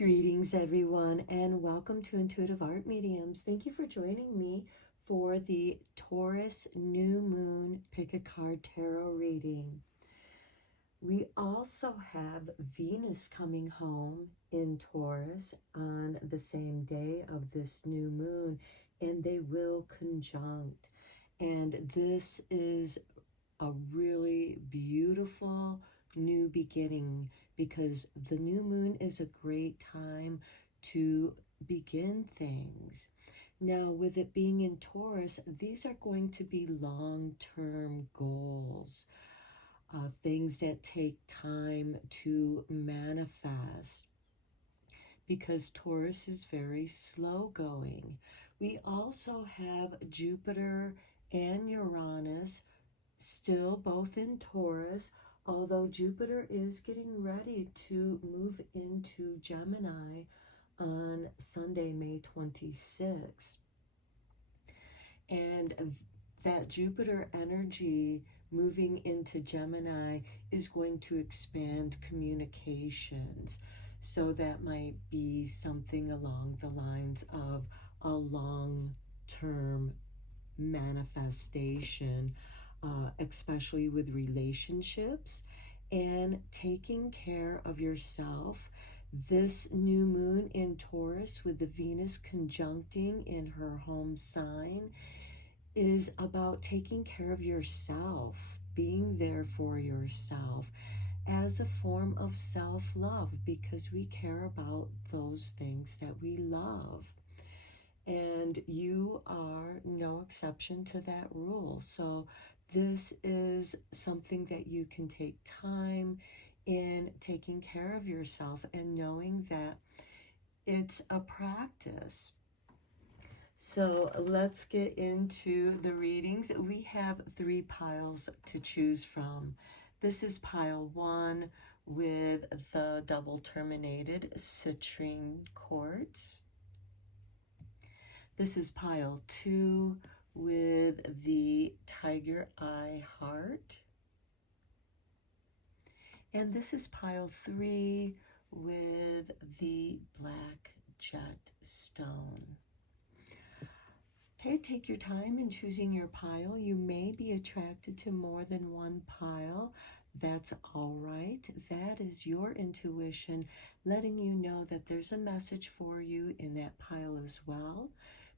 Greetings, everyone, and welcome to Intuitive Art Mediums. Thank you for joining me for the Taurus New Moon Pick a Card Tarot reading. We also have Venus coming home in Taurus on the same day of this new moon, and they will conjunct. And this is a really beautiful new beginning, because the new moon is a great time to begin things. Now, with it being in Taurus, these are going to be long-term goals, things that take time to manifest, because Taurus is very slow going. We also have Jupiter and Uranus still both in Taurus, although Jupiter is getting ready to move into Gemini on Sunday, May 26th. And that Jupiter energy moving into Gemini is going to expand communications. So that might be something along the lines of a long-term manifestation, especially with relationships and taking care of yourself. This new moon in Taurus with the Venus conjuncting in her home sign is about taking care of yourself, being there for yourself as a form of self-love, because we care about those things that we love. And you are no exception to that rule. So this is something that you can take time in taking care of yourself and knowing that it's a practice. So let's get into the readings. We have 3 piles to choose from. This is pile 1 with the double terminated citrine quartz. This is pile 2 with the tiger eye heart. And this is pile 3 with the black jet stone. Okay, take your time in choosing your pile. You may be attracted to more than one pile. That's all right. That is your intuition letting you know that there's a message for you in that pile as well.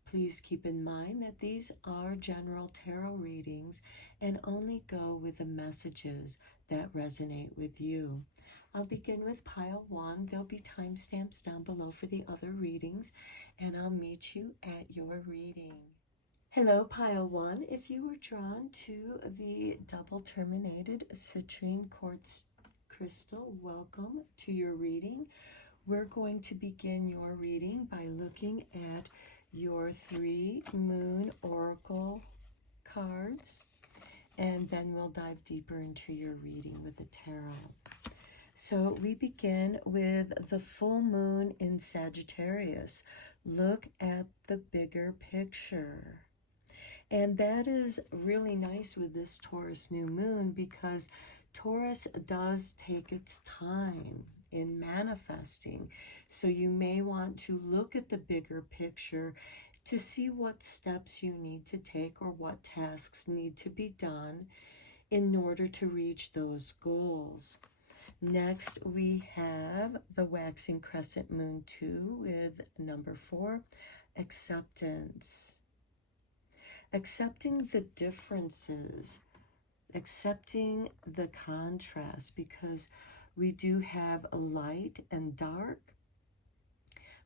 Please keep in mind that these are general tarot readings and only go with the messages that resonate with you. I'll begin with pile 1. There'll be timestamps down below for the other readings, and I'll meet you at your reading. Hello, pile 1. If you were drawn to the double terminated citrine quartz crystal, welcome to your reading. We're going to begin your reading by looking at your 3 moon oracle cards, and then we'll dive deeper into your reading with the tarot. So we begin with the full moon in Sagittarius. Look at the bigger picture. And that is really nice with this Taurus new moon, because Taurus does take its time in manifesting. So you may want to look at the bigger picture to see what steps you need to take or what tasks need to be done in order to reach those goals. Next, we have the waxing crescent moon 2 with number 4, acceptance. Accepting the differences, accepting the contrast, because we do have a light and dark.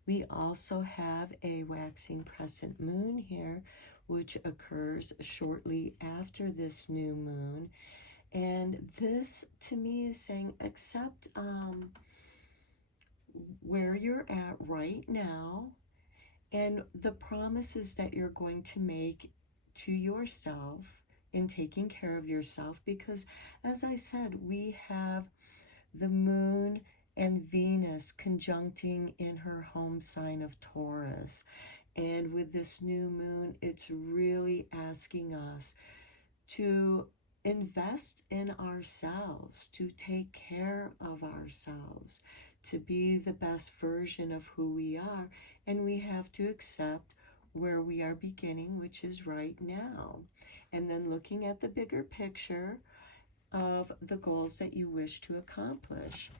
We also have a waxing crescent moon here, which occurs shortly after this new moon. And this, to me, is saying accept where you're at right now and the promises that you're going to make to yourself in taking care of yourself, because as I said, we have the moon and Venus conjuncting in her home sign of Taurus. And with this new moon, it's really asking us to invest in ourselves, to take care of ourselves, to be the best version of who we are, and we have to accept where we are beginning, which is right now. And then looking at the bigger picture of the goals that you wish to accomplish.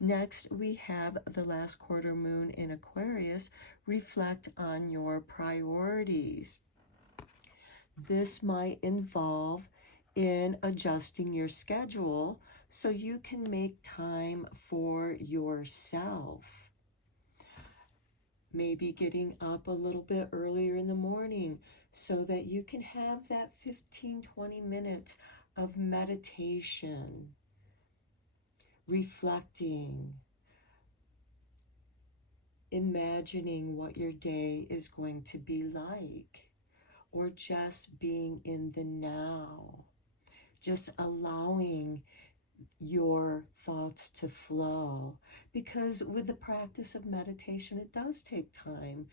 Next, we have the last quarter moon in Aquarius. Reflect on your priorities. This might involve in adjusting your schedule so you can make time for yourself. Maybe getting up a little bit earlier in the morning so that you can have that 15-20 minutes of meditation, reflecting, imagining what your day is going to be like, or just being in the now, just allowing your thoughts to flow. Because with the practice of meditation, it does take time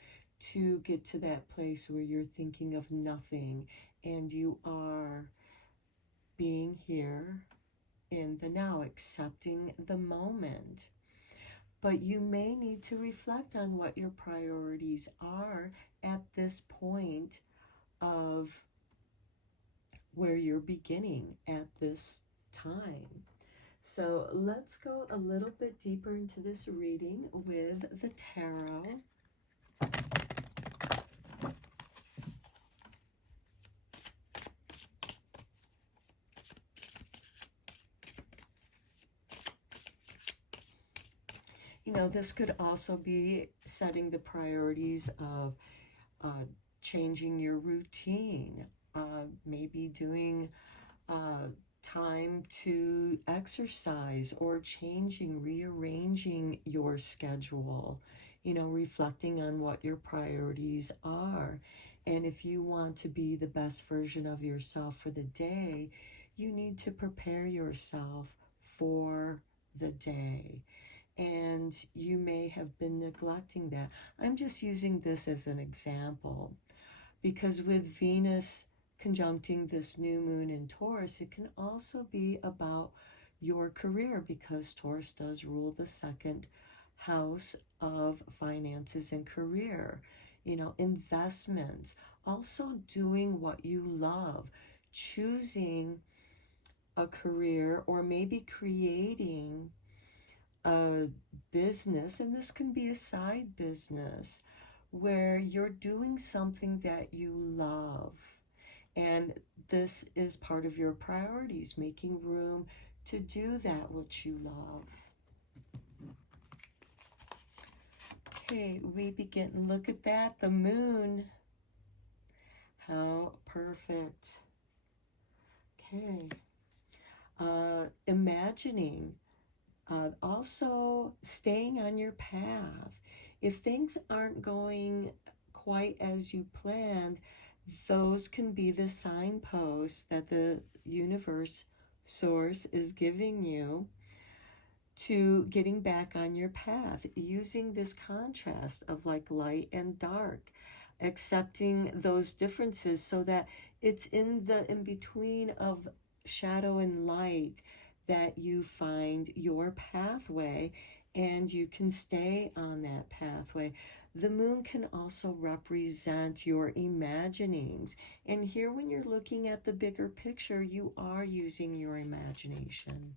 to get to that place where you're thinking of nothing and you are being here in the now, accepting the moment. But you may need to reflect on what your priorities are at this point of where you're beginning at this time. So let's go a little bit deeper into this reading with the tarot. You know, this could also be setting the priorities of changing your routine, maybe doing time to exercise, or rearranging your schedule, you know, reflecting on what your priorities are. And if you want to be the best version of yourself for the day, you need to prepare yourself for the day. And you may have been neglecting that. I'm just using this as an example because with Venus conjuncting this new moon in Taurus, it can also be about your career, because Taurus does rule the second house of finances and career. You know, investments, also doing what you love, choosing a career, or maybe creating a business, and this can be a side business where you're doing something that you love. And this is part of your priorities, making room to do that which you love. Okay, we begin. Look at that, the moon. How perfect. Okay. Imagining. Also staying on your path. If things aren't going quite as you planned, those can be the signposts that the universe, source, is giving you to getting back on your path, using this contrast of like light and dark, accepting those differences so that it's in between of shadow and light that you find your pathway, and you can stay on that pathway. The moon can also represent your imaginings. And here, when you're looking at the bigger picture, you are using your imagination.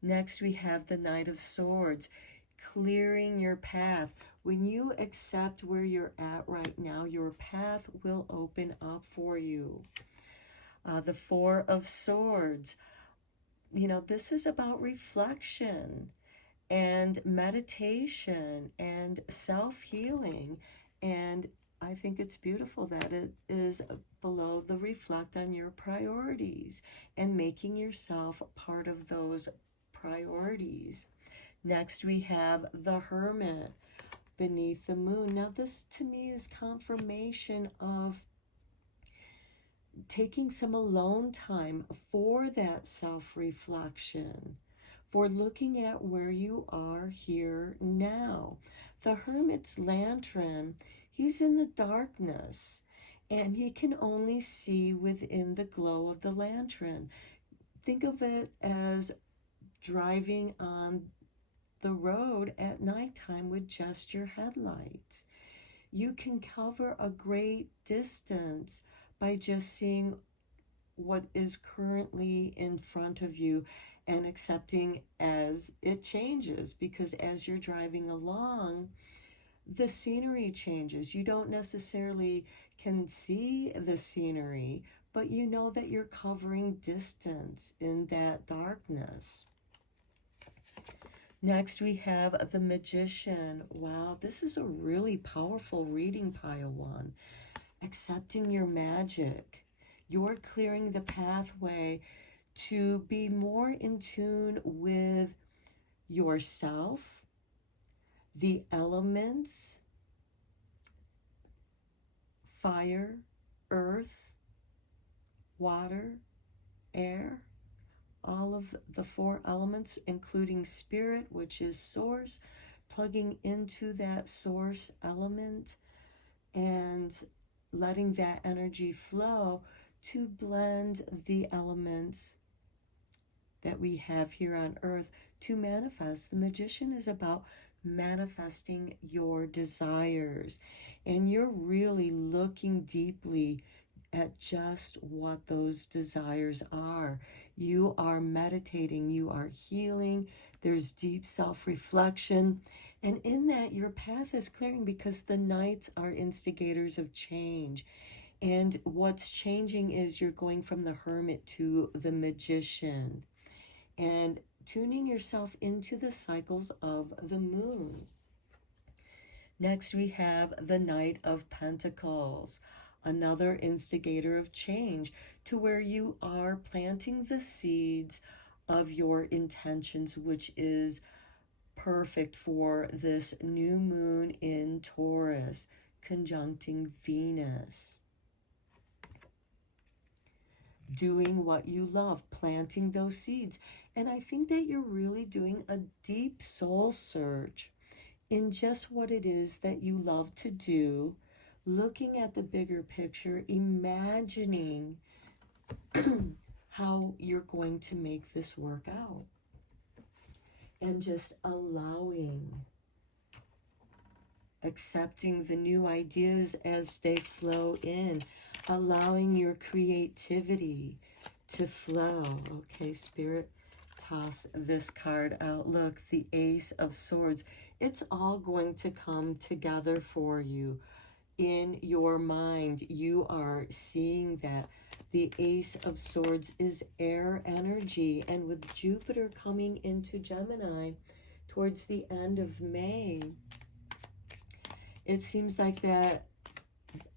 Next, we have the Knight of Swords, clearing your path. When you accept where you're at right now, your path will open up for you. The Four of Swords. You know, this is about reflection and meditation and self-healing. And I think it's beautiful that it is below the reflect on your priorities and making yourself part of those priorities. Next, we have the Hermit beneath the moon. Now, this to me is confirmation of taking some alone time for that self-reflection, for looking at where you are here now. The Hermit's lantern, he's in the darkness, and he can only see within the glow of the lantern. Think of it as driving on the road at nighttime with just your headlights. You can cover a great distance by just seeing what is currently in front of you and accepting as it changes, because as you're driving along, the scenery changes. You don't necessarily can see the scenery, but you know that you're covering distance in that darkness. Next, we have the Magician. Wow, this is a really powerful reading, pile one. Accepting your magic. You're clearing the pathway to be more in tune with yourself, the elements, fire, earth, water, air, all of the four elements, including spirit, which is source, plugging into that source element and letting that energy flow to blend the elements that we have here on earth to manifest. The Magician is about manifesting your desires, and you're really looking deeply at just what those desires are. You are meditating, you are healing, there's deep self-reflection, and in that your path is clearing because the nights are instigators of change. And what's changing is you're going from the Hermit to the Magician and tuning yourself into the cycles of the moon. Next, we have the Knight of Pentacles, another instigator of change, to where you are planting the seeds of your intentions, which is perfect for this new moon in Taurus, conjuncting Venus. Doing what you love, planting those seeds. And I think that you're really doing a deep soul search in just what it is that you love to do, looking at the bigger picture, imagining how you're going to make this work out, and just allowing, accepting the new ideas as they flow in, allowing your creativity to flow. Okay, Spirit, toss this card out. Look, the Ace of Swords. It's all going to come together for you. In your mind, you are seeing that the Ace of Swords is air energy, and with Jupiter coming into Gemini towards the end of May, it seems like that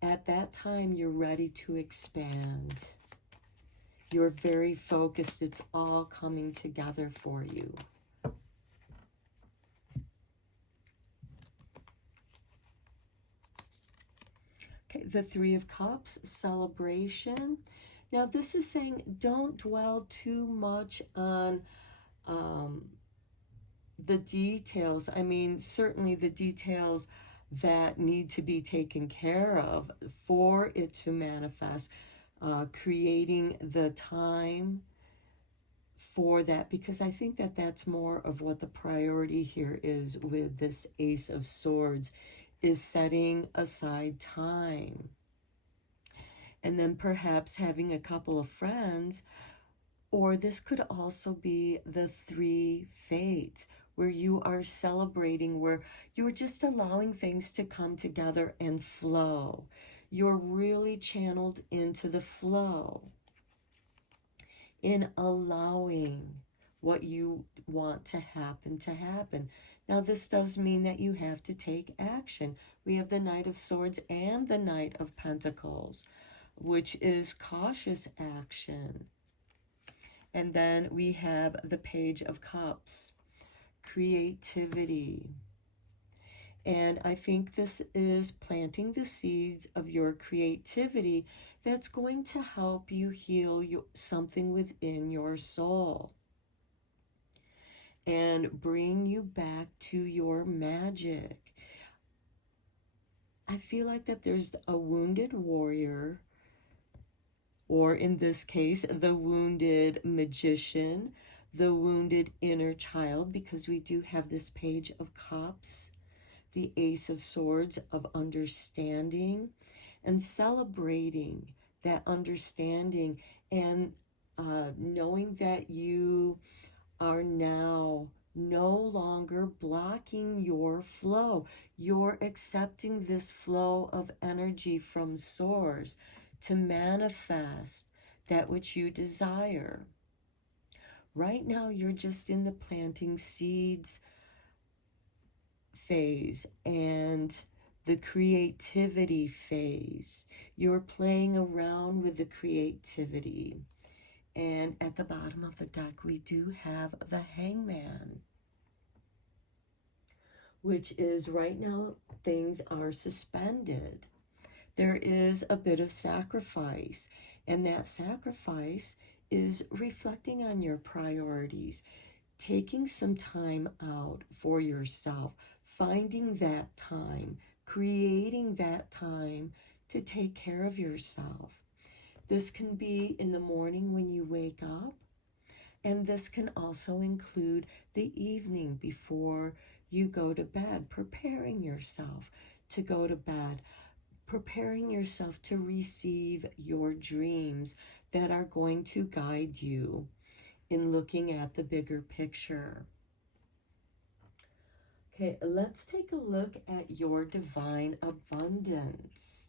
at that time you're ready to expand. You're very focused. It's all coming together for you. Okay, the Three of Cups, celebration. Now this is saying don't dwell too much on the details. I mean, certainly the details that need to be taken care of for it to manifest, creating the time for that, because I think that that's more of what the priority here is with this Ace of Swords, is setting aside time. And then perhaps having a couple of friends, or this could also be the Three Fates, where you are celebrating, where you're just allowing things to come together and flow. You're really channeled into the flow, in allowing what you want to happen to happen. Now, this does mean that you have to take action. We have the Knight of Swords and the Knight of Pentacles, which is cautious action. And then we have the Page of Cups, creativity. And I think this is planting the seeds of your creativity that's going to help you heal something within your soul and bring you back to your magic. I feel like that there's a wounded warrior, or in this case, the wounded magician, the wounded inner child, because we do have this Page of Cups, the Ace of Swords of understanding, and celebrating that understanding, and knowing that you are now no longer blocking your flow. You're accepting this flow of energy from Source to manifest that which you desire. Right now, you're just in the planting seeds phase and the creativity phase. You're playing around with the creativity. And at the bottom of the deck, we do have the Hangman, which is right now things are suspended. There is a bit of sacrifice, and that sacrifice is reflecting on your priorities, taking some time out for yourself, finding that time, creating that time to take care of yourself. This can be in the morning when you wake up, and this can also include the evening before you go to bed, preparing yourself to go to bed, preparing yourself to receive your dreams that are going to guide you in looking at the bigger picture. Okay, let's take a look at your divine abundance.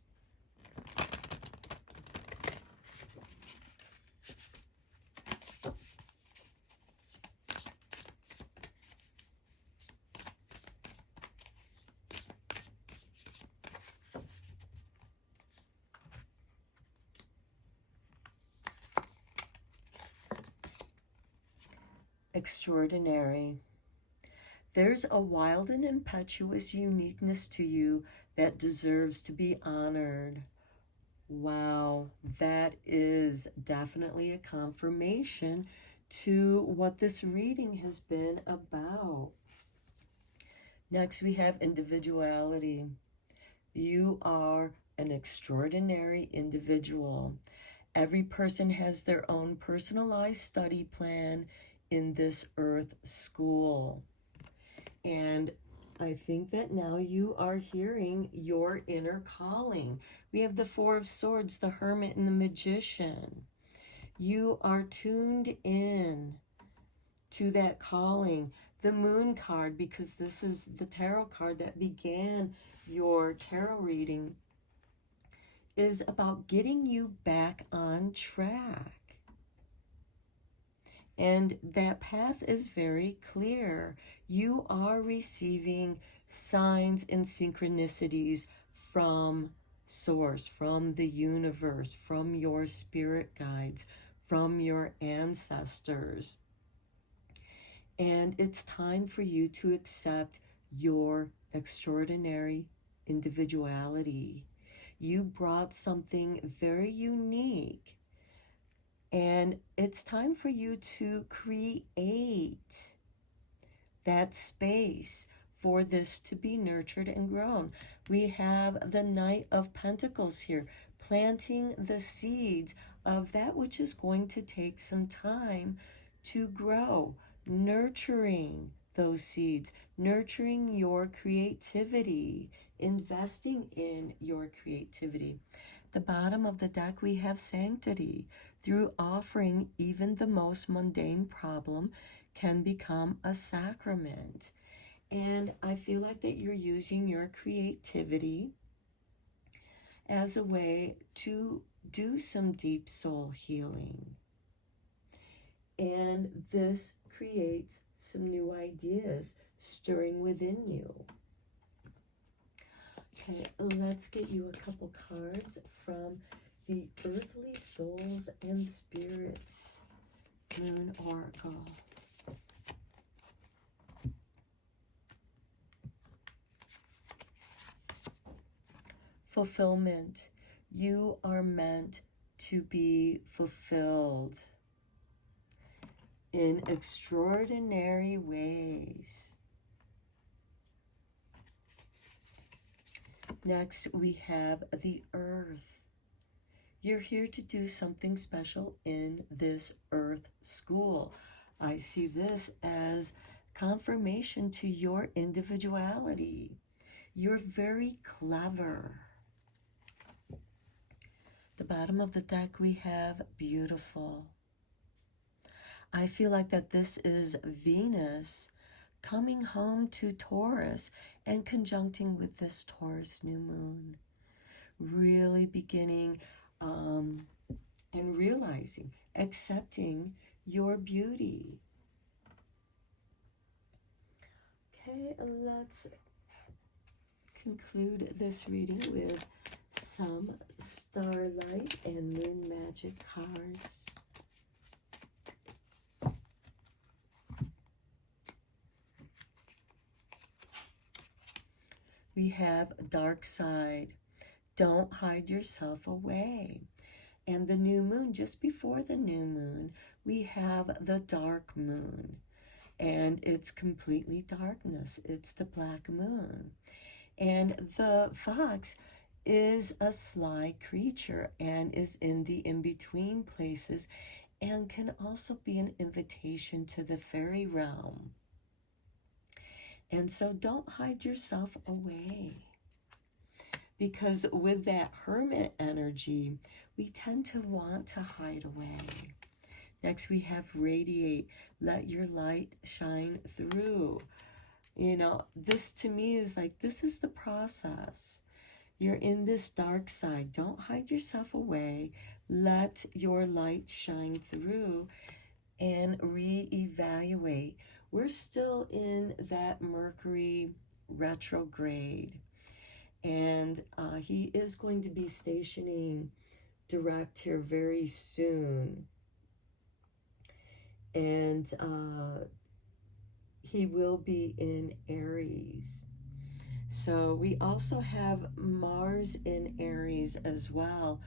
Extraordinary. There's a wild and impetuous uniqueness to you that deserves to be honored. Wow, that is definitely a confirmation to what this reading has been about. Next, we have individuality. You are an extraordinary individual. Every person has their own personalized study plan in this earth school. And I think that now you are hearing your inner calling. We have the Four of Swords, the Hermit, and the Magician. You are tuned in to that calling. The Moon card, because this is the tarot card that began your tarot reading, is about getting you back on track. And that path is very clear. You are receiving signs and synchronicities from Source, from the universe, from your spirit guides, from your ancestors. And it's time for you to accept your extraordinary individuality. You brought something very unique. And it's time for you to create that space for this to be nurtured and grown. We have the Knight of Pentacles here, planting the seeds of that which is going to take some time to grow, nurturing those seeds, nurturing your creativity, investing in your creativity. The bottom of the deck, we have sanctity. Through offering, even the most mundane problem can become a sacrament. And I feel like that you're using your creativity as a way to do some deep soul healing. And this creates some new ideas stirring within you. Okay, let's get you a couple cards from the Earthly Souls and Spirits Moon Oracle. Fulfillment. You are meant to be fulfilled in extraordinary ways. Next, we have the Earth. You're here to do something special in this Earth school. I see this as confirmation to your individuality. You're very clever. The bottom of the deck we have beautiful. I feel like that this is Venus coming home to Taurus and conjuncting with this Taurus new moon. Really beginning and realizing, accepting your beauty. Okay, let's conclude this reading with some starlight and moon magic cards. We have dark side. Don't hide yourself away. And the new moon, just before the new moon, we have the dark moon. And it's completely darkness. It's the black moon. And the fox is a sly creature and is in the in-between places and can also be an invitation to the fairy realm. And so don't hide yourself away. Because with that hermit energy, we tend to want to hide away. Next, we have radiate. Let your light shine through. You know, this to me is like, this is the process. You're in this dark side. Don't hide yourself away. Let your light shine through and reevaluate. We're still in that Mercury retrograde. And he is going to be stationing direct here very soon. And he will be in Aries. So we also have Mars in Aries as well.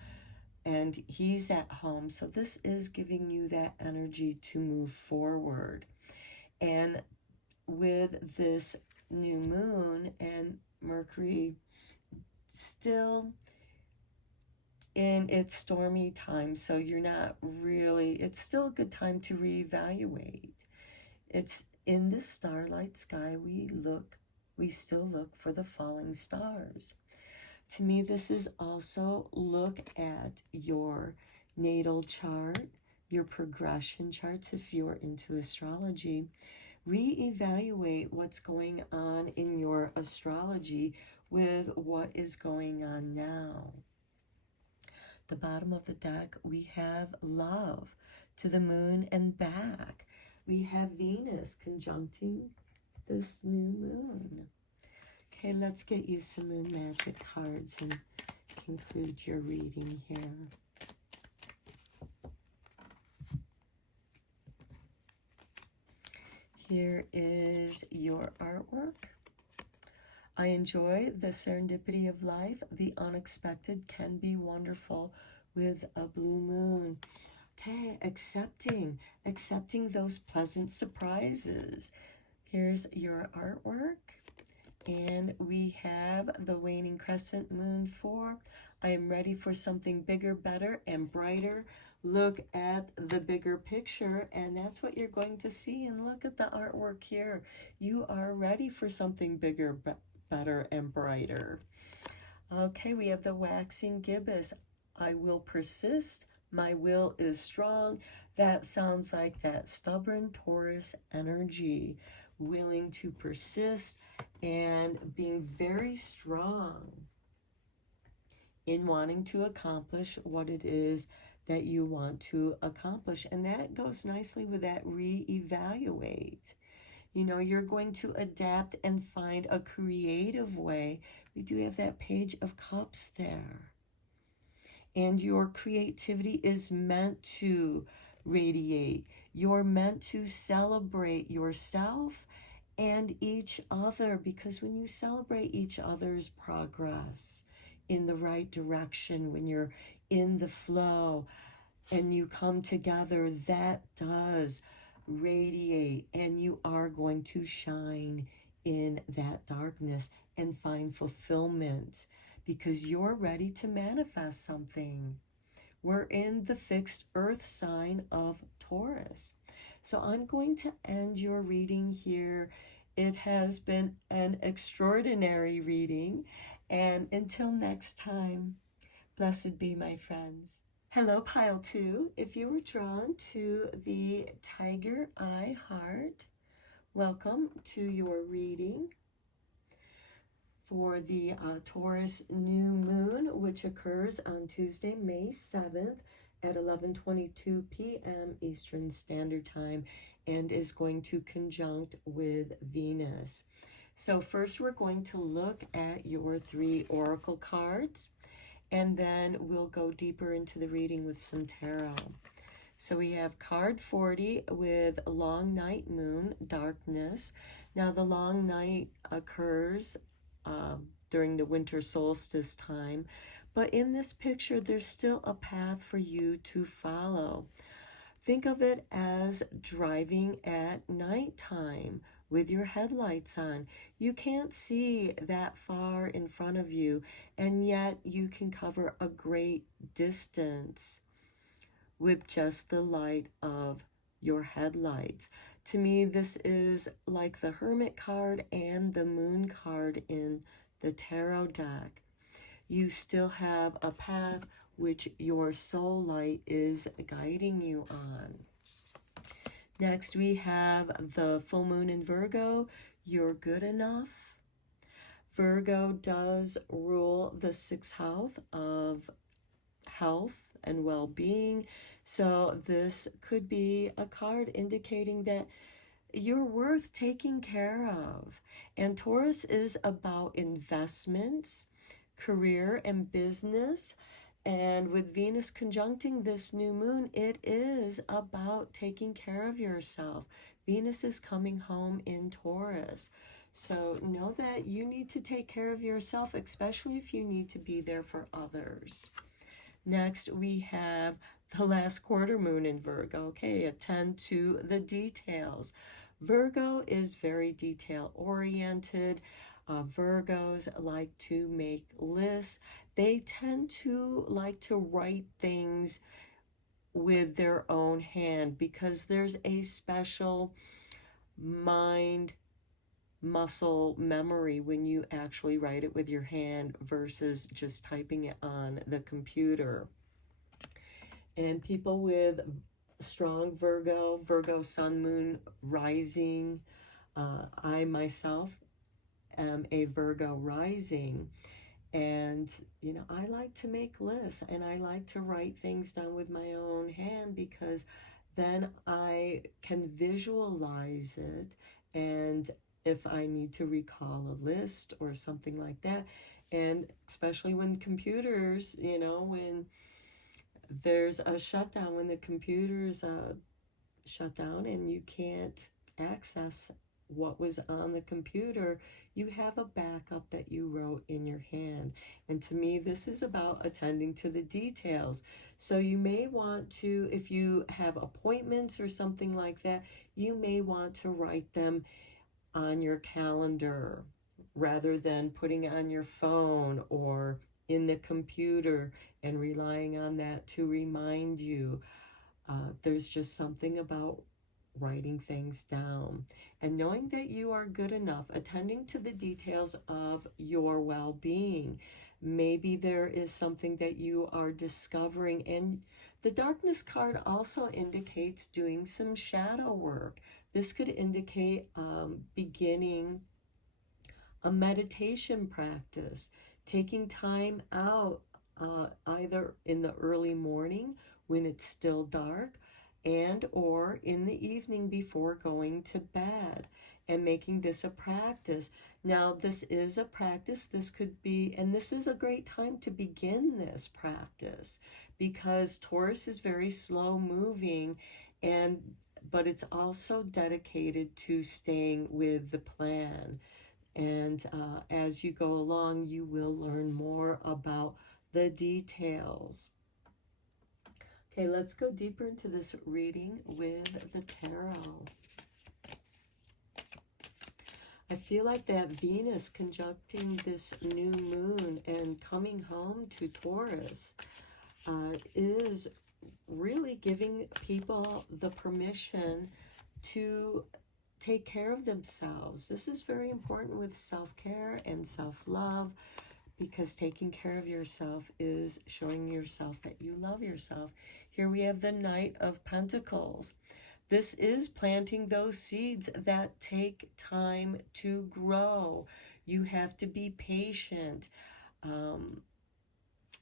And he's at home. So this is giving you that energy to move forward. And with this new moon and Mercury still in its stormy time, so you're not really, it's still a good time to reevaluate. It's in the starlight sky, we still look for the falling stars. To me, this is also look at your natal chart, your progression charts if you're into astrology. Reevaluate what's going on in your astrology with what is going on now. The bottom of the deck, we have love to the moon and back. We have Venus conjuncting this new moon. Okay, let's get you some moon magic cards and conclude your reading here. Here is your artwork. I enjoy the serendipity of life. The unexpected can be wonderful with a blue moon. Okay, accepting those pleasant surprises. Here's your artwork. And we have the waning crescent moon 4. I am ready for something bigger, better, and brighter. Look at the bigger picture, and that's what you're going to see. And look at the artwork here. You are ready for something bigger, better, and brighter. Okay, we have the waxing gibbous. I will persist. My will is strong. That sounds like that stubborn Taurus energy, willing to persist and being very strong in wanting to accomplish what it is that you want to accomplish. And that goes nicely with that reevaluate. You know, you're going to adapt and find a creative way. We do have that Page of Cups there. And your creativity is meant to radiate. You're meant to celebrate yourself and each other, because when you celebrate each other's progress in the right direction, when you're in the flow and you come together, that does radiate, and you are going to shine in that darkness and find fulfillment because you're ready to manifest something. We're in the fixed earth sign of Taurus. So I'm going to end your reading here. It has been an extraordinary reading, and until next time, blessed be my friends. Hello, Pile 2. If you were drawn to the Tiger Eye Heart, welcome to your reading for the Taurus new moon, which occurs on Tuesday, May 7th at 11:22 p.m. Eastern Standard Time and is going to conjunct with Venus. So first we're going to look at your 3 oracle cards, and then we'll go deeper into the reading with some tarot. So we have card 40 with long night moon, darkness. Now the long night occurs during the winter solstice time, but in this picture there's still a path for you to follow. Think of it as driving at nighttime with your headlights on. You can't see that far in front of you, and yet you can cover a great distance with just the light of your headlights. To me, this is like the Hermit card and the Moon card in the tarot deck. You still have a path which your soul light is guiding you on. Next, we have the full moon in Virgo. You're good enough. Virgo does rule the 6th house of health and well-being. So this could be a card indicating that you're worth taking care of. And Taurus is about investments, career, and business. And with Venus conjuncting this new moon, it is about taking care of yourself. Venus is coming home in Taurus. So know that you need to take care of yourself, especially if you need to be there for others. Next, we have the last quarter moon in Virgo. Okay, attend to the details. Virgo is very detail-oriented. Virgos like to make lists. They tend to like to write things with their own hand because there's a special mind muscle memory when you actually write it with your hand versus just typing it on the computer. And people with strong Virgo sun, moon, rising, I myself am a Virgo rising, and you know, I like to make lists and I like to write things down with my own hand because then I can visualize it, and if I need to recall a list or something like that, and especially when computers, you know, when there's a shutdown, when the computers shut down and you can't access what was on the computer, you have a backup that you wrote in your hand. And to me, this is about attending to the details. So you may want to, if you have appointments or something like that, you may want to write them on your calendar rather than putting it on your phone or in the computer and relying on that to remind you. There's just something about writing things down and knowing that you are good enough, attending to the details of your well-being. Maybe there is something that you are discovering, and the darkness card also indicates doing some shadow work. This could indicate beginning a meditation practice, taking time out either in the early morning when it's still dark and or in the evening before going to bed, and making this a practice. Now, this is a practice. This could be, and this is a great time to begin this practice because Taurus is very slow moving, but it's also dedicated to staying with the plan. And as you go along, you will learn more about the details. Okay, let's go deeper into this reading with the tarot. I feel like that Venus conjuncting this new moon and coming home to Taurus is really giving people the permission to take care of themselves. This is very important with self-care and self-love, because taking care of yourself is showing yourself that you love yourself. Here we have the Knight of Pentacles. This is planting those seeds that take time to grow. You have to be patient.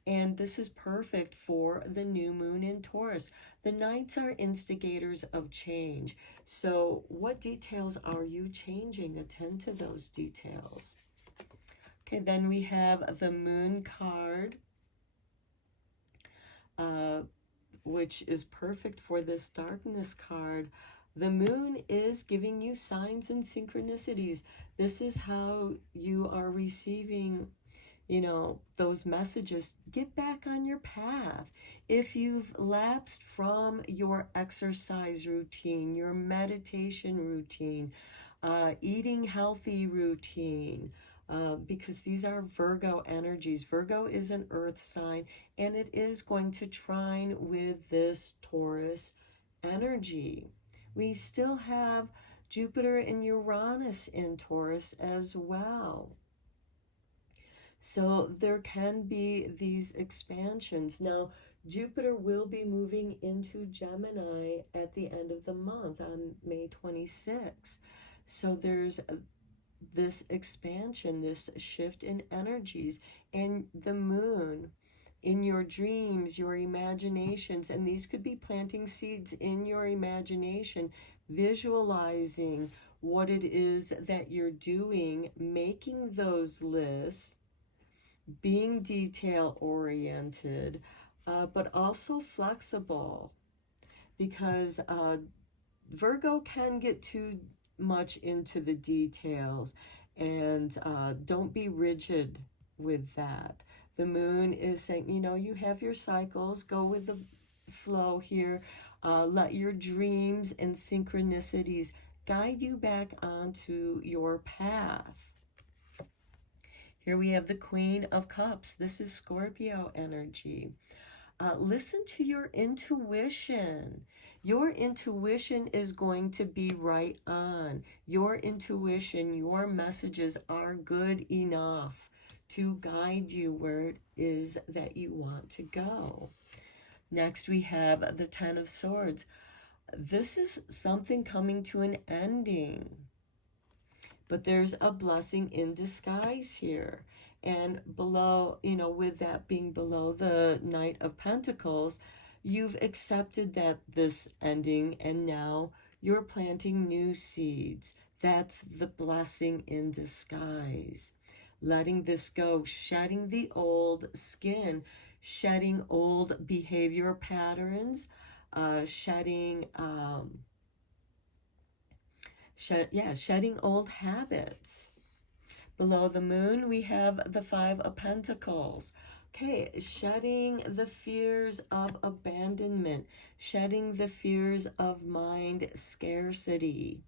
And this is perfect for the new moon in Taurus. The Knights are instigators of change. So what details are you changing? Attend to those details. Okay, then we have the Moon card, which is perfect for this darkness card. The moon is giving you signs and synchronicities. This is how you are receiving, you know, those messages. Get back on your path. If you've lapsed from your exercise routine, your meditation routine, eating healthy routine, because these are Virgo energies. Virgo is an earth sign, and it is going to trine with this Taurus energy. We still have Jupiter and Uranus in Taurus as well. So there can be these expansions. Now, Jupiter will be moving into Gemini at the end of the month on May 26th. So there's this expansion, this shift in energies, and the moon in your dreams, your imaginations, and these could be planting seeds in your imagination, visualizing what it is that you're doing, making those lists, being detail oriented, but also flexible, because Virgo can get too much into the details, and don't be rigid with that. The moon is saying, you know, you have your cycles, go with the flow here. Let your dreams and synchronicities guide you back onto your path. Here we have the Queen of Cups. This is Scorpio energy. Listen to your intuition. Your intuition is going to be right on. Your intuition, your messages are good enough to guide you where it is that you want to go. Next, we have the Ten of Swords. This is something coming to an ending, but there's a blessing in disguise here. And below, you know, with that being below the Knight of Pentacles, you've accepted that this ending, and now you're planting new seeds. That's the blessing in disguise. Letting this go, shedding the old skin, shedding old behavior patterns, shedding old habits. Below the moon, we have the Five of Pentacles. Okay, shedding the fears of abandonment, shedding the fears of mind scarcity.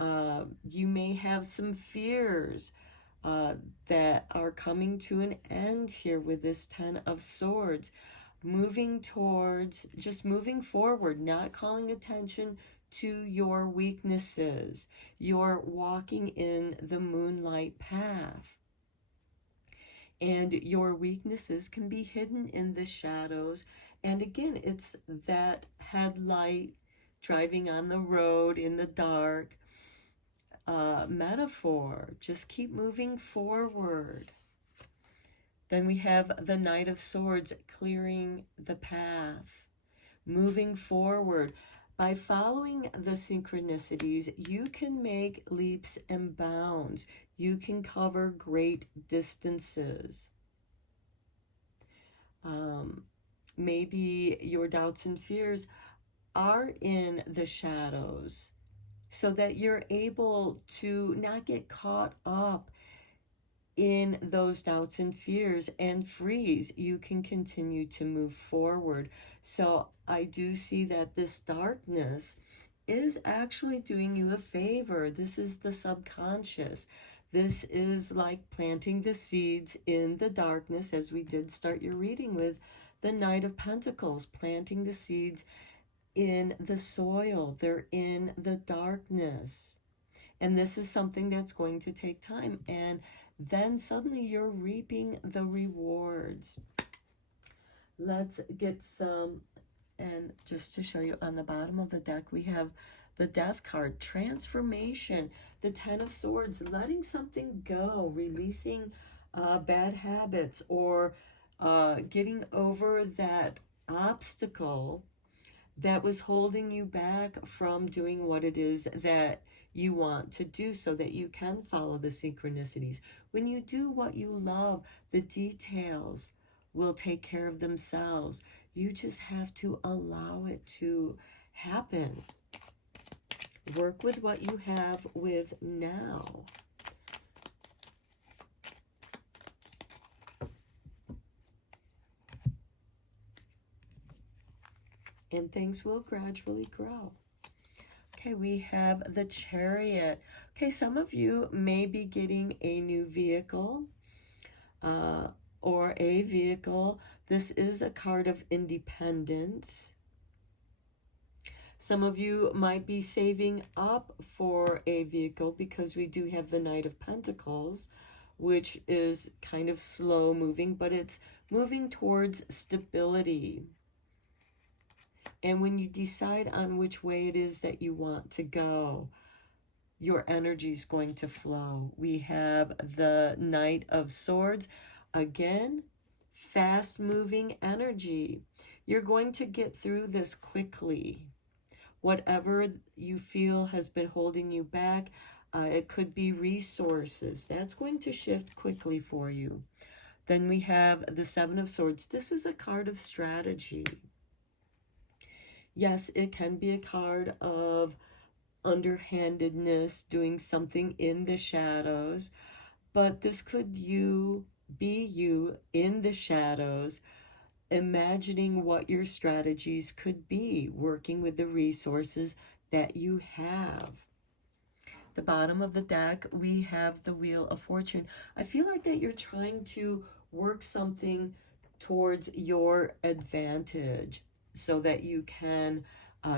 You may have some fears that are coming to an end here with this Ten of Swords. Moving towards, just moving forward, not calling attention to your weaknesses. You're walking in the moonlight path. And your weaknesses can be hidden in the shadows. And again, it's that headlight driving on the road in the dark metaphor. Just keep moving forward. Then we have the Knight of Swords, clearing the path, moving forward. By following the synchronicities, you can make leaps and bounds. You can cover great distances. Maybe your doubts and fears are in the shadows, so that you're able to not get caught up in those doubts and fears and freeze. You can continue to move forward. So I do see that this darkness is actually doing you a favor. This is the subconscious. This is like planting the seeds in the darkness, as we did start your reading with the Knight of Pentacles, planting the seeds in the soil. They're in the darkness. And this is something that's going to take time. And then suddenly you're reaping the rewards. Let's get some, and just to show you on the bottom of the deck, we have the Death card, transformation, the Ten of Swords, letting something go, releasing bad habits, or getting over that obstacle that was holding you back from doing what it is that you want to do, so that you can follow the synchronicities. When you do what you love, the details will take care of themselves. You just have to allow it to happen. Work with what you have with now. And things will gradually grow. Okay, we have the Chariot. Okay, some of you may be getting a new vehicle or a vehicle. This is a card of independence. Some of you might be saving up for a vehicle, because we do have the Knight of Pentacles, which is kind of slow moving, but it's moving towards stability. And when you decide on which way it is that you want to go, your energy is going to flow. We have the Knight of Swords. Again, fast-moving energy. You're going to get through this quickly. Whatever you feel has been holding you back, it could be resources. That's going to shift quickly for you. Then we have the Seven of Swords. This is a card of strategy. Yes, it can be a card of underhandedness, doing something in the shadows, but this could be you in the shadows, imagining what your strategies could be, working with the resources that you have. The bottom of the deck, we have the Wheel of Fortune. I feel like that you're trying to work something towards your advantage, so that you can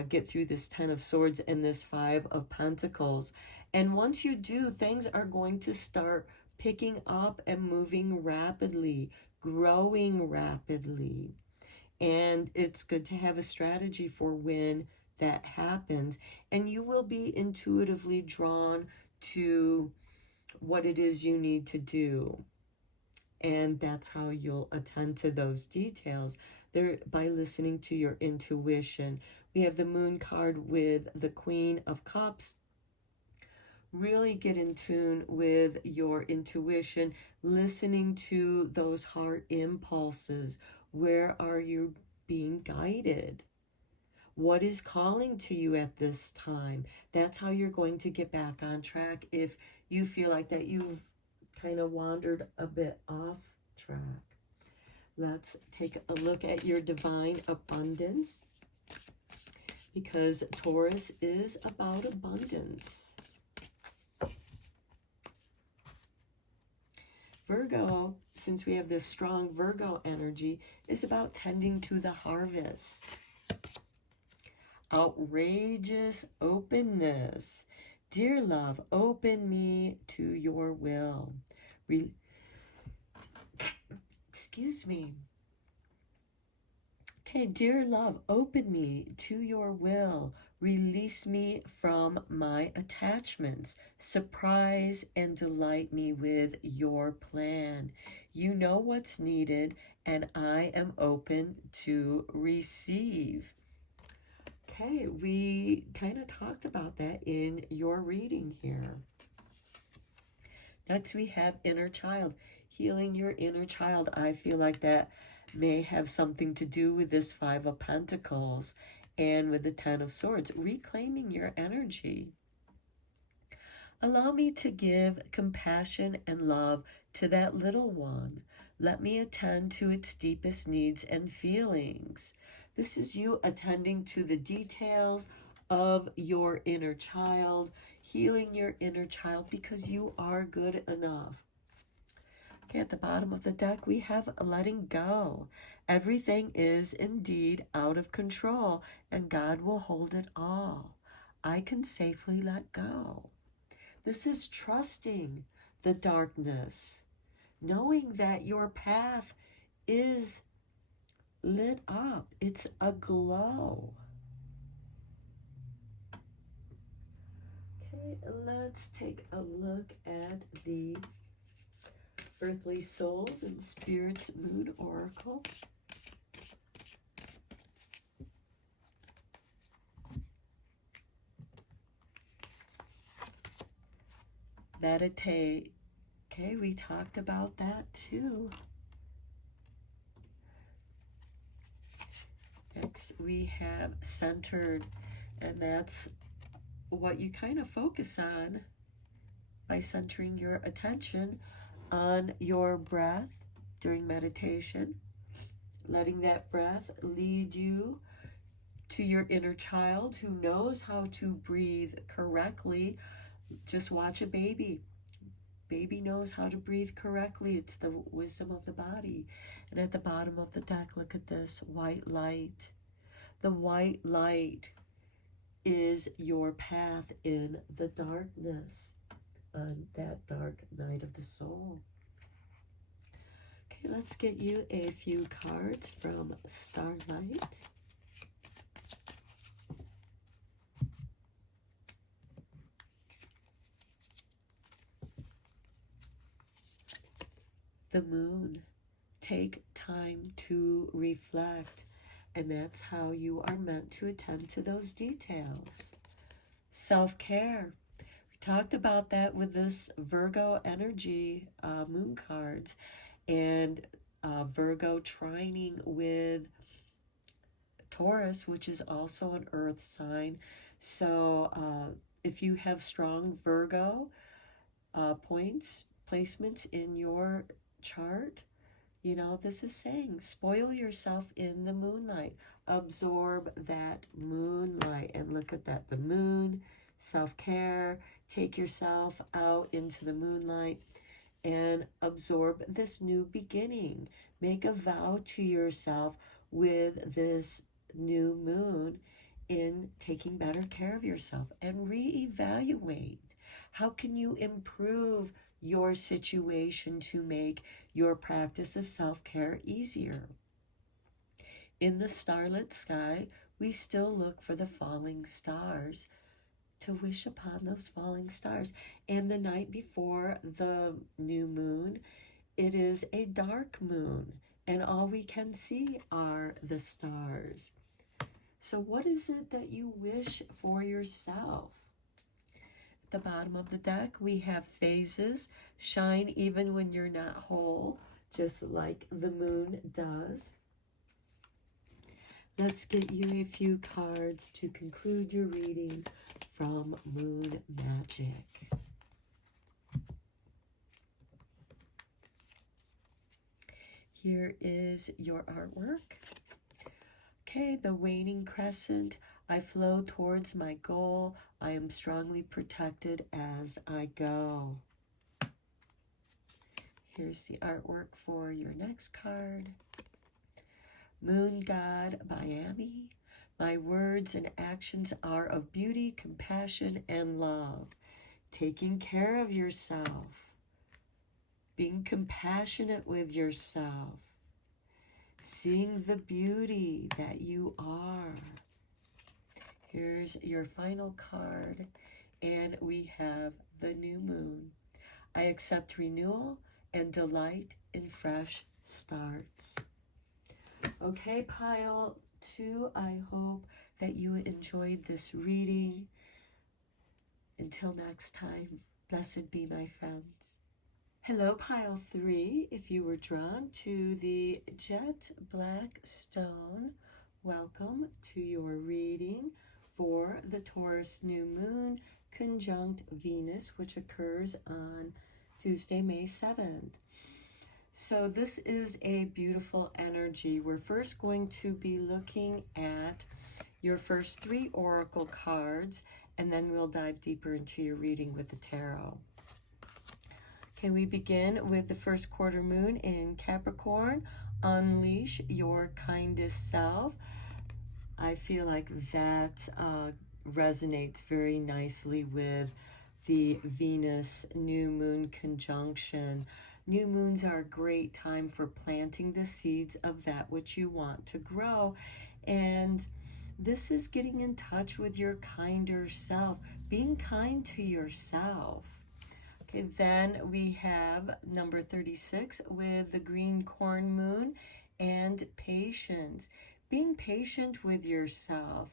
get through this Ten of Swords and this Five of Pentacles. And once you do, things are going to start picking up and moving rapidly, growing rapidly. And it's good to have a strategy for when that happens. And you will be intuitively drawn to what it is you need to do. And that's how you'll attend to those details, there, by listening to your intuition. We have the Moon card with the Queen of Cups. Really get in tune with your intuition, listening to those heart impulses. Where are you being guided? What is calling to you at this time? That's how you're going to get back on track if you feel like that you've kind of wandered a bit off track. Let's take a look at your divine abundance, because Taurus is about abundance. Virgo, since we have this strong Virgo energy, is about tending to the harvest. Outrageous openness. Dear love, open me to your will. Excuse me. Okay, dear love, open me to your will. Release me from my attachments. Surprise and delight me with your plan. You know what's needed, and I am open to receive. Okay, we kind of talked about that in your reading here. Next, we have inner child. Healing your inner child. I feel like that may have something to do with this Five of Pentacles and with the Ten of Swords. Reclaiming your energy. Allow me to give compassion and love to that little one. Let me attend to its deepest needs and feelings. This is you attending to the details of your inner child, healing your inner child, because you are good enough. Okay, at the bottom of the deck, we have letting go. Everything is indeed out of control, and God will hold it all. I can safely let go. This is trusting the darkness, knowing that your path is lit up. It's aglow. Okay, let's take a look at the Earthly Souls and Spirits Moon Oracle. Meditate. Okay, we talked about that too. Next, we have centered, and that's what you kind of focus on by centering your attention on your breath during meditation, letting that breath lead you to your inner child who knows how to breathe correctly. Just watch a baby. Baby knows how to breathe correctly. It's the wisdom of the body. And at the bottom of the deck, look at this white light. The white light is your path in the darkness on that dark night of the soul. Okay, let's get you a few cards from Starlight. The moon. Take time to reflect, and that's how you are meant to attend to those details. Self-care. We talked about that with this Virgo energy moon cards, and Virgo trining with Taurus, which is also an earth sign. So if you have strong Virgo placements in your chart, you know, this is saying spoil yourself in the moonlight. Absorb that moonlight. And look at that, the moon, self-care. Take yourself out into the moonlight and absorb this new beginning. Make a vow to yourself with this new moon in taking better care of yourself and reevaluate. How can you improve your situation to make your practice of self-care easier? In the starlit sky, we still look for the falling stars to wish upon those falling stars. And the night before the new moon, it is a dark moon, and all we can see are the stars. So what is it that you wish for yourself? At the bottom of the deck, we have phases. Shine even when you're not whole, just like the moon does. Let's get you a few cards to conclude your reading from Moon Magic. Here is your artwork. Okay, the waning crescent. I flow towards my goal. I am strongly protected as I go. Here's the artwork for your next card. Moon God Miami. My words and actions are of beauty, compassion, and love. Taking care of yourself. Being compassionate with yourself. Seeing the beauty that you are. Here's your final card, and we have the new moon. I accept renewal and delight in fresh starts. Okay, pile 2, I hope that you enjoyed this reading. Until next time, blessed be my friends. Hello, pile 3. If you were drawn to the jet black stone, welcome to your reading for the Taurus new moon conjunct Venus, which occurs on Tuesday, May 7th. So this is a beautiful energy. We're first going to be looking at your first 3 oracle cards, and then we'll dive deeper into your reading with the tarot. Okay, we begin with the first quarter moon in Capricorn. Unleash your kindest self. I feel like that resonates very nicely with the Venus new moon conjunction. New moons are a great time for planting the seeds of that which you want to grow. And this is getting in touch with your kinder self, being kind to yourself. Okay, then we have number 36 with the green corn moon and patience. Being patient with yourself,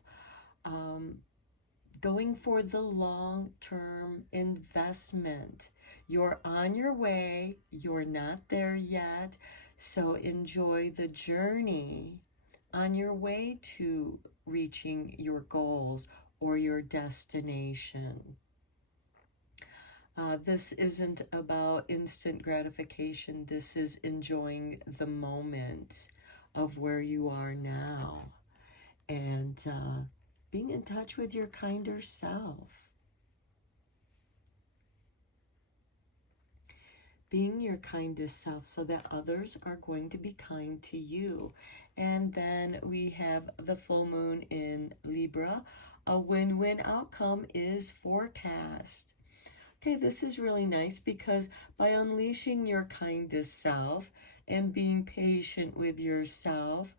going for the long-term investment. You're on your way, you're not there yet, so enjoy the journey on your way to reaching your goals or your destination. This isn't about instant gratification. This is enjoying the moment of where you are now and being in touch with your kinder self. Being your kindest self so that others are going to be kind to you. And then we have the full moon in Libra. A win-win outcome is forecast. Okay, this is really nice because by unleashing your kindest self and being patient with yourself,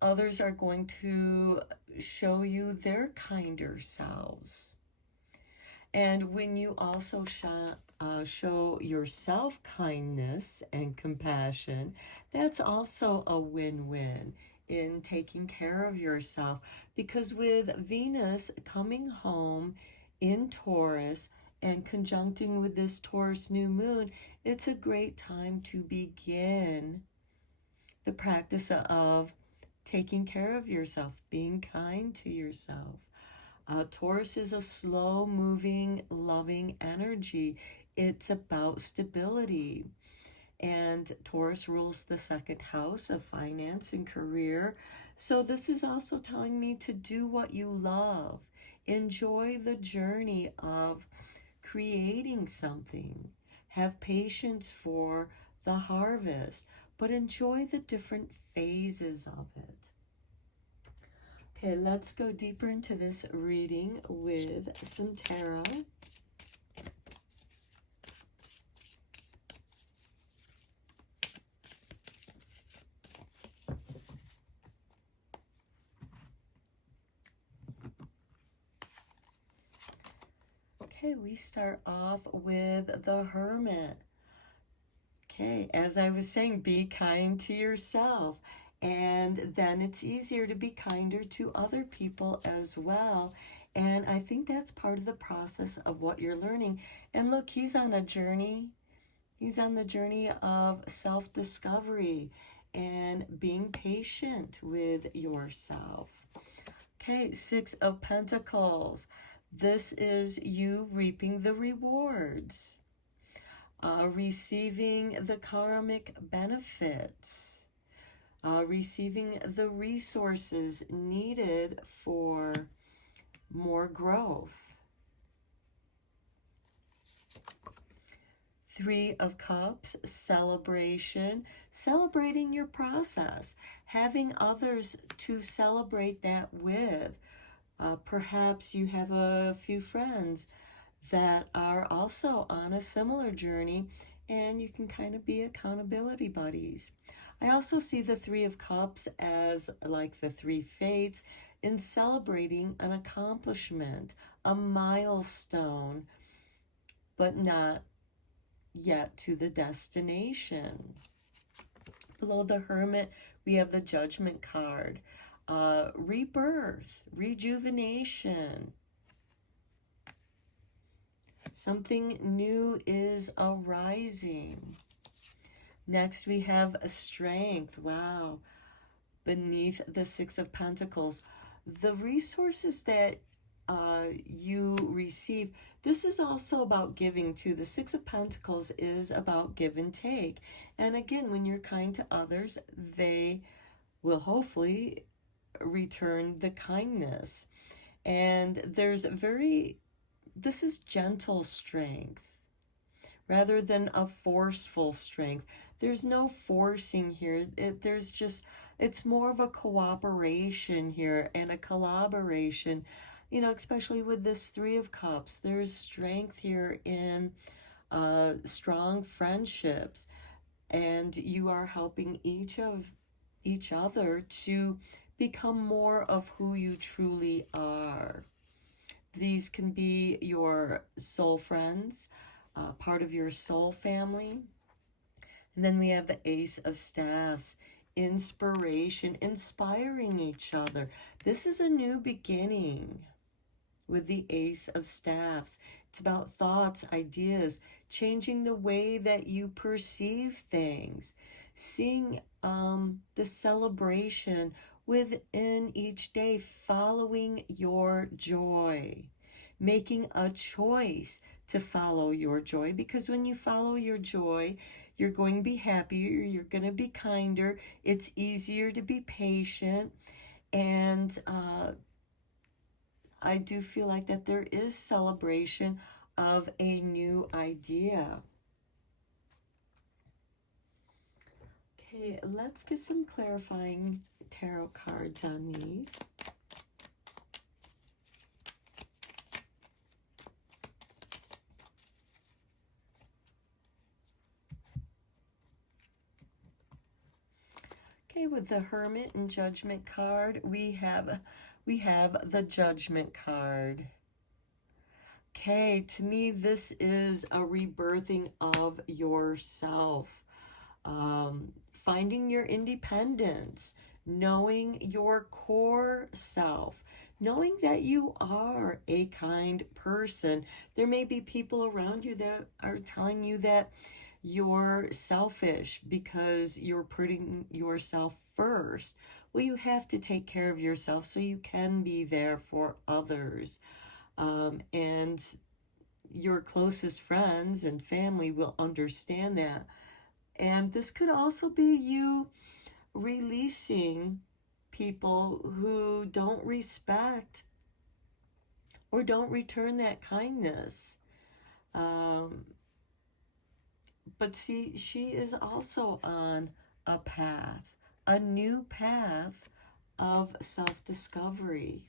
others are going to show you their kinder selves. And when you also show yourself kindness and compassion, that's also a win-win in taking care of yourself. Because with Venus coming home in Taurus and conjuncting with this Taurus new moon, it's a great time to begin the practice of taking care of yourself, being kind to yourself. Taurus is a slow-moving, loving energy. It's about stability. And Taurus rules the second house of finance and career. So this is also telling me to do what you love. Enjoy the journey of creating something. Have patience for the harvest, but enjoy the different phases of it. Okay, let's go deeper into this reading with some tarot. Okay, we start off with the Hermit. Okay, as I was saying, be kind to yourself. And then it's easier to be kinder to other people as well. And I think that's part of the process of what you're learning. And look, he's on a journey. He's on the journey of self-discovery and being patient with yourself. Okay, Six of Pentacles. This is you reaping the rewards, receiving the karmic benefits, receiving the resources needed for more growth. Three of Cups, celebration, celebrating your process, having others to celebrate that with. Perhaps you have a few friends that are also on a similar journey and you can kind of be accountability buddies. I also see the Three of Cups as like the three fates in celebrating an accomplishment, a milestone, but not yet to the destination. Below the Hermit, we have the Judgment card. Rebirth, rejuvenation. Something new is arising. Next, we have a Strength. Wow. Beneath the Six of Pentacles, the resources that you receive, this is also about giving too. The Six of Pentacles is about give and take. And again, when you're kind to others, they will hopefully return the kindness. And this is gentle strength, rather than a forceful strength. There's no forcing here. It's more of a cooperation here and a collaboration. You know, especially with this Three of Cups, there's strength here in strong friendships, and you are helping each other to become more of who you truly are. These can be your soul friends, part of your soul family. And then we have the Ace of Staffs, inspiration, inspiring each other. This is a new beginning with the Ace of Staffs. It's about thoughts, ideas, changing the way that you perceive things, seeing the celebration within each day, following your joy, making a choice to follow your joy, because when you follow your joy, you're going to be happier, you're going to be kinder, it's easier to be patient, and I do feel like that there is celebration of a new idea. Okay, let's get some clarifying tarot cards on these. Okay, with the Hermit and Judgment card, we have the Judgment card. Okay, to me, this is a rebirthing of yourself. Finding your independence, knowing your core self, knowing that you are a kind person. There may be people around you that are telling you that you're selfish because you're putting yourself first. Well, you have to take care of yourself so you can be there for others. And your closest friends and family will understand that. And this could also be you releasing people who don't respect or don't return that kindness. But see, she is also on a path, a new path of self-discovery.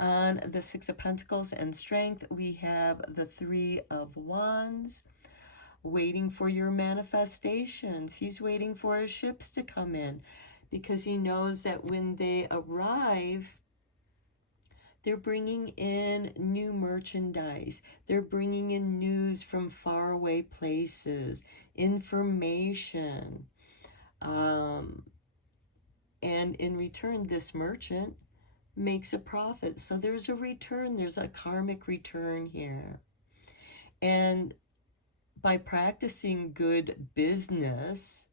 On the Six of Pentacles and Strength, we have the Three of Wands, waiting for your manifestations. He's waiting for his ships to come in because he knows that when they arrive, they're bringing in new merchandise. They're bringing in news from faraway places, information. And in return, this merchant makes a profit. So there's a return. There's a karmic return here. And by practicing good business,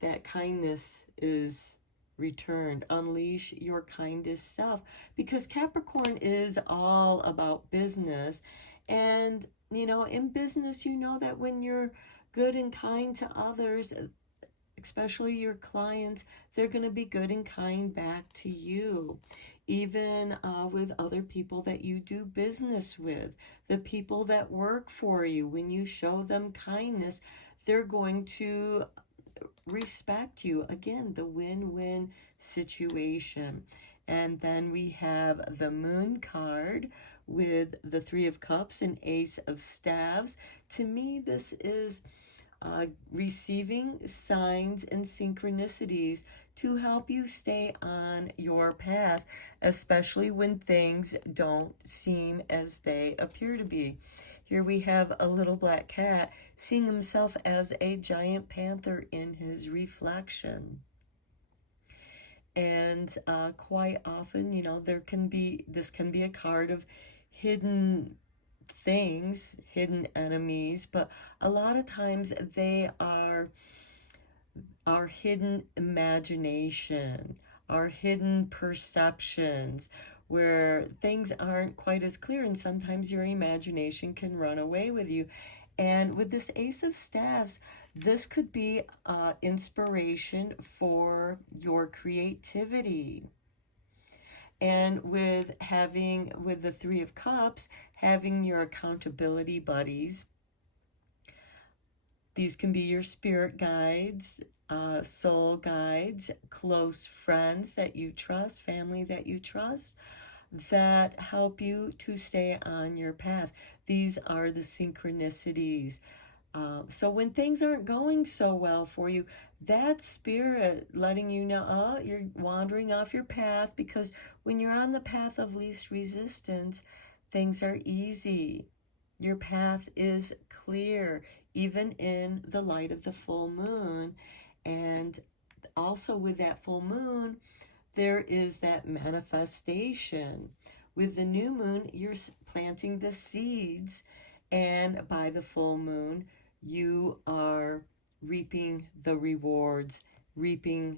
that kindness is returned. Unleash your kindest self, because Capricorn is all about business. And you know, in business, you know that when you're good and kind to others, especially your clients, they're going to be good and kind back to you. Even with other people that you do business with, the people that work for you, when you show them kindness, they're going to respect you. Again, the win-win situation. And then we have the Moon card with the Three of Cups and Ace of Staves. To me, this is receiving signs and synchronicities to help you stay on your path, especially when things don't seem as they appear to be. Here we have a little black cat seeing himself as a giant panther in his reflection. And quite often, you know, this can be a card of hidden things, hidden enemies, but a lot of times they are our hidden imagination, our hidden perceptions, where things aren't quite as clear, and sometimes your imagination can run away with you. And with this Ace of Staves, this could be inspiration for your creativity. And with the Three of Cups, having your accountability buddies, These can be your spirit guides, soul guides, close friends that you trust, family that you trust, that help you to stay on your path. These are the synchronicities. So when things aren't going so well for you, that spirit letting you know, oh, you're wandering off your path, because when you're on the path of least resistance, things are easy. Your path is clear, even in the light of the full moon. And also with that full moon, there is that manifestation. With the new moon, you're planting the seeds, and by the full moon, you are reaping the rewards, reaping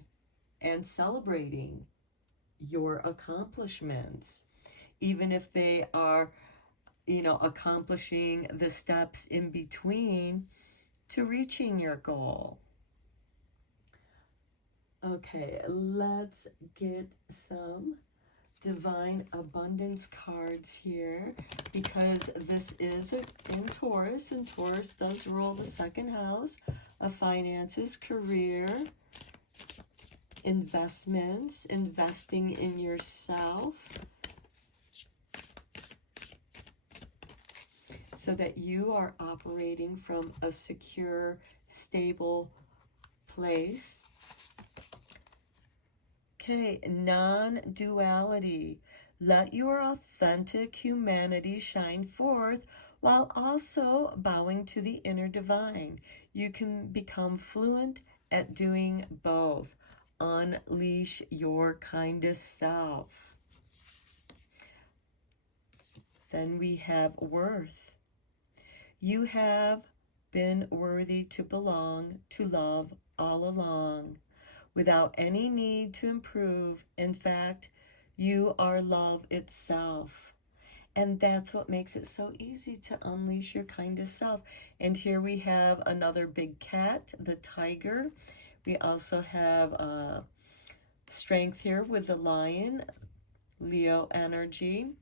and celebrating your accomplishments, even if they are, accomplishing the steps in between to reaching your goal. Okay, let's get some divine abundance cards here, because this is in Taurus, and Taurus does rule the second house of finances, career, investments, investing in yourself, so that you are operating from a secure, stable place. Okay, non-duality. Let your authentic humanity shine forth while also bowing to the inner divine. You can become fluent at doing both. Unleash your kindest self. Then we have worth. You have been worthy to belong, to love all along, without any need to improve. In fact, you are love itself. And that's what makes it so easy to unleash your kindest self. And here we have another big cat, the tiger. We also have strength here with the lion, Leo energy.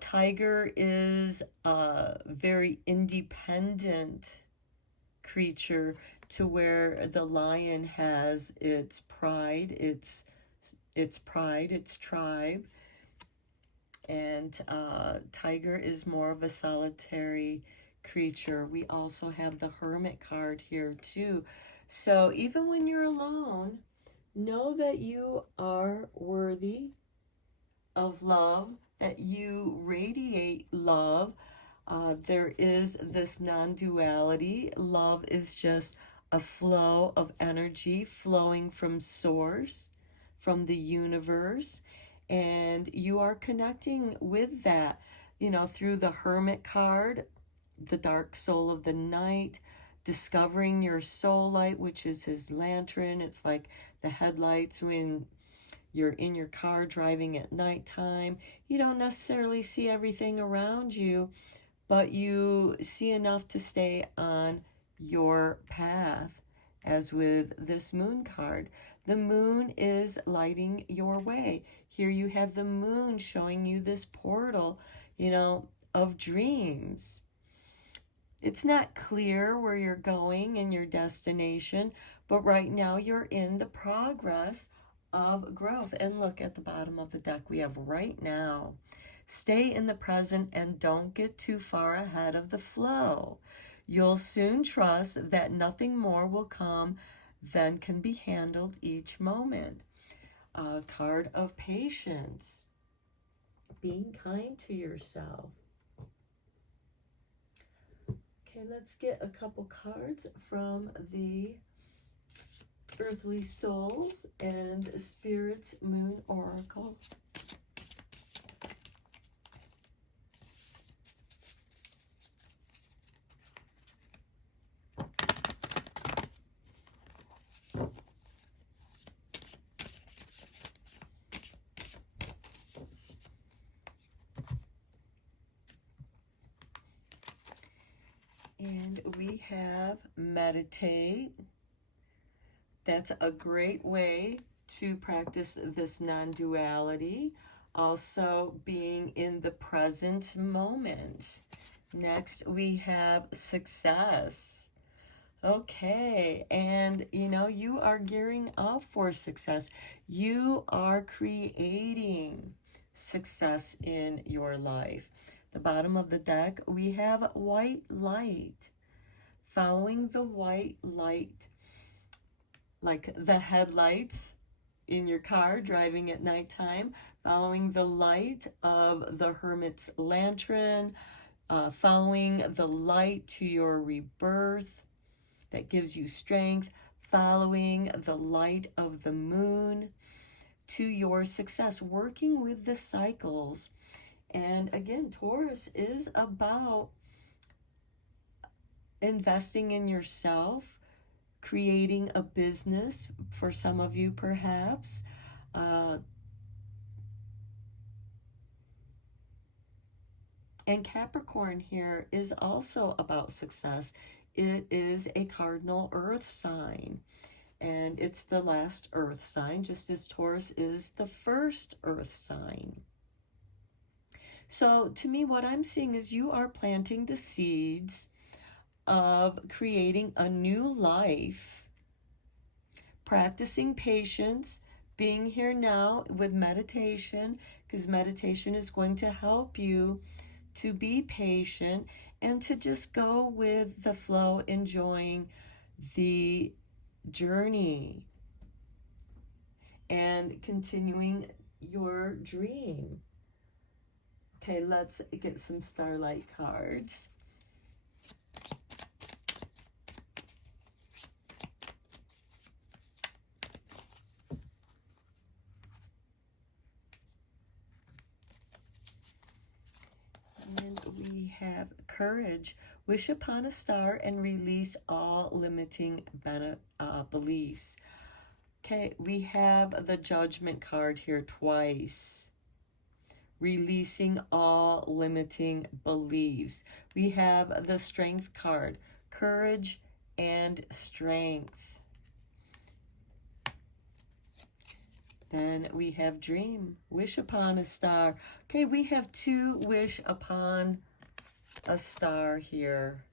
Tiger is a very independent creature, to where the lion has its pride, its tribe, and tiger is more of a solitary creature. We also have the hermit card here too. So even when you're alone, know that you are worthy of love, that you radiate love. There is this non-duality. Love is just a flow of energy flowing from source, from the universe, and you are connecting with that, through the hermit card, the dark soul of the night, discovering your soul light, which is his lantern. It's like the headlights when you're in your car driving at nighttime. You don't necessarily see everything around you, but you see enough to stay on your path. As with this moon card, the moon is lighting your way. Here you have the moon showing you this portal, of dreams. It's not clear where you're going and your destination, but right now you're in the progress of growth. And look at the bottom of the deck, we have right now. Stay in the present and don't get too far ahead of the flow. You'll soon trust that nothing more will come than can be handled each moment. Card of patience. Being kind to yourself. Okay, let's get a couple cards from the Earthly Souls and Spirit's Moon Oracle. And we have meditate. That's a great way to practice this non-duality. Also being in the present moment. Next, we have success. Okay, and you are gearing up for success. You are creating success in your life. The bottom of the deck, we have white light. Following the white light, like the headlights in your car driving at nighttime, following the light of the hermit's lantern, following the light to your rebirth that gives you strength, following the light of the moon to your success, working with the cycles. And again, Taurus is about investing in yourself, creating a business for some of you perhaps. And Capricorn here is also about success. It is a cardinal earth sign, and it's the last earth sign, just as Taurus is the first earth sign. So to me, what I'm seeing is you are planting the seeds of creating a new life, practicing patience, being here now with meditation, because meditation is going to help you to be patient and to just go with the flow, enjoying the journey and continuing your dream. Okay, let's get some starlight cards. And we have courage. Wish upon a star and release all limiting beliefs. Okay, we have the judgment card here twice. Releasing all limiting beliefs. We have the strength card. Courage and strength. Then we have dream. Wish upon a star. Okay, we have two wish upon a star here.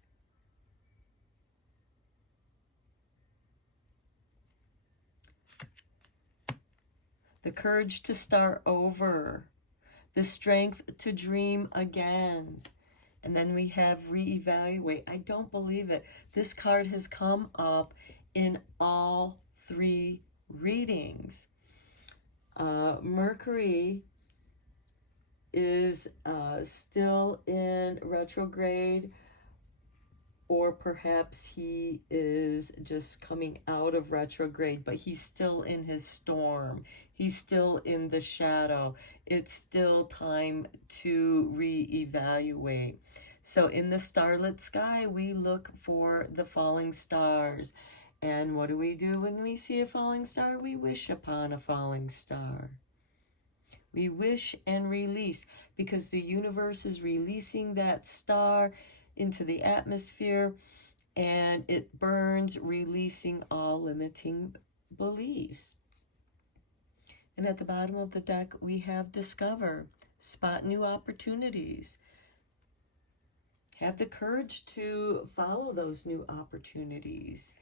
The courage to start over. The strength to dream again. And then we have reevaluate. I don't believe it. This card has come up in all three readings. Mercury is still in retrograde, or perhaps he is just coming out of retrograde, but he's still in his storm. He's still in the shadow. It's still time to reevaluate. So in the starlit sky, we look for the falling stars. And what do we do when we see a falling star? We wish upon a falling star. We wish and release, because the universe is releasing that star into the atmosphere, and it burns, releasing all limiting beliefs. And at the bottom of the deck, we have discover, spot new opportunities. Have the courage to follow those new opportunities.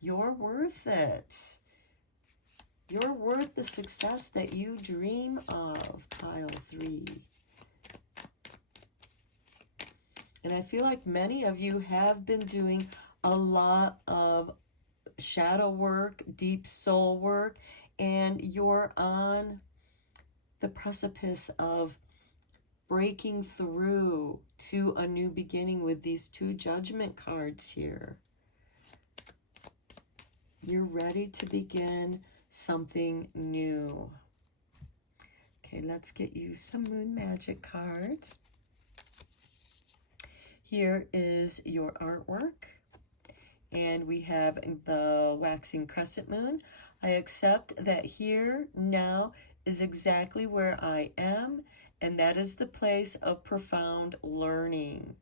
You're worth it. You're worth the success that you dream of, pile 3. And I feel like many of you have been doing a lot of shadow work, deep soul work, and you're on the precipice of breaking through to a new beginning with these two judgment cards here. You're ready to begin something new. Okay, let's get you some moon magic cards. Here is your artwork, and we have the waxing crescent moon. I accept that here now is exactly where I am, and that is the place of profound learning.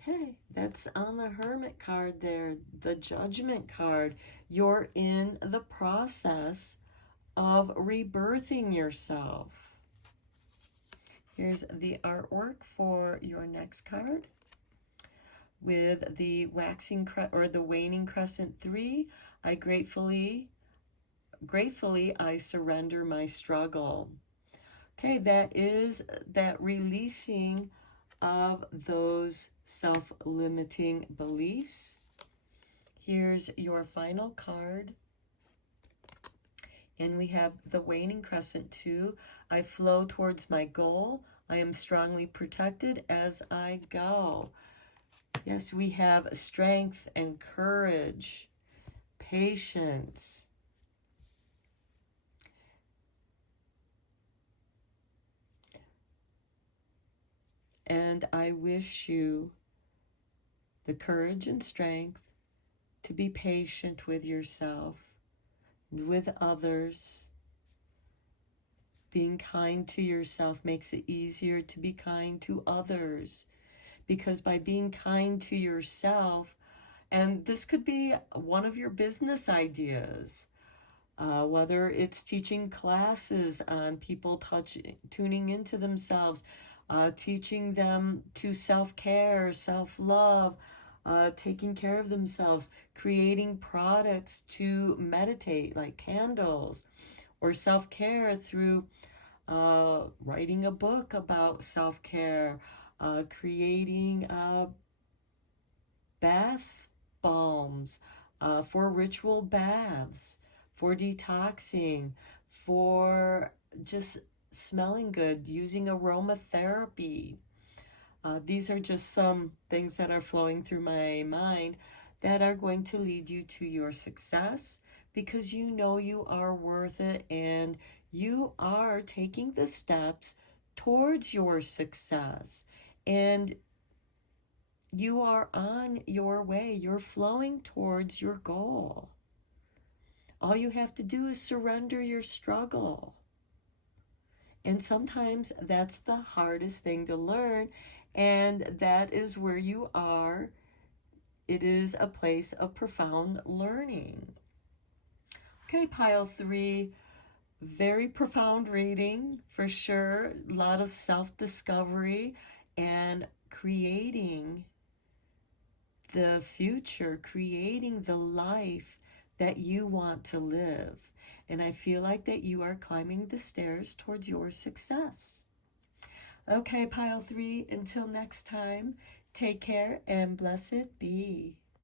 Okay, that's on the Hermit card there, the Judgment card. You're in the process of rebirthing yourself. Here's the artwork for your next card. With the the waning crescent 3, I gratefully I surrender my struggle. Okay, that is that releasing of those self-limiting beliefs. Here's your final card. And we have the waning crescent 2. I flow towards my goal. I am strongly protected as I go. Yes, we have strength and courage, patience. And I wish you the courage and strength to be patient with yourself and with others. Being kind to yourself makes it easier to be kind to others, because by being kind to yourself, and this could be one of your business ideas, whether it's teaching classes on people tuning into themselves, teaching them to self-care, self-love, taking care of themselves, creating products to meditate like candles, or self-care through writing a book about self-care, creating bath balms for ritual baths, for detoxing, for just smelling good, using aromatherapy. These are just some things that are flowing through my mind that are going to lead you to your success, because you know you are worth it and you are taking the steps towards your success. And you are on your way. You're flowing towards your goal. All you have to do is surrender your struggle. And sometimes that's the hardest thing to learn. And that is where you are. It is a place of profound learning. Okay, pile 3. Very profound reading for sure. A lot of self-discovery and creating the future, creating the life that you want to live. And I feel like that you are climbing the stairs towards your success. Okay, pile 3, until next time, take care and blessed be.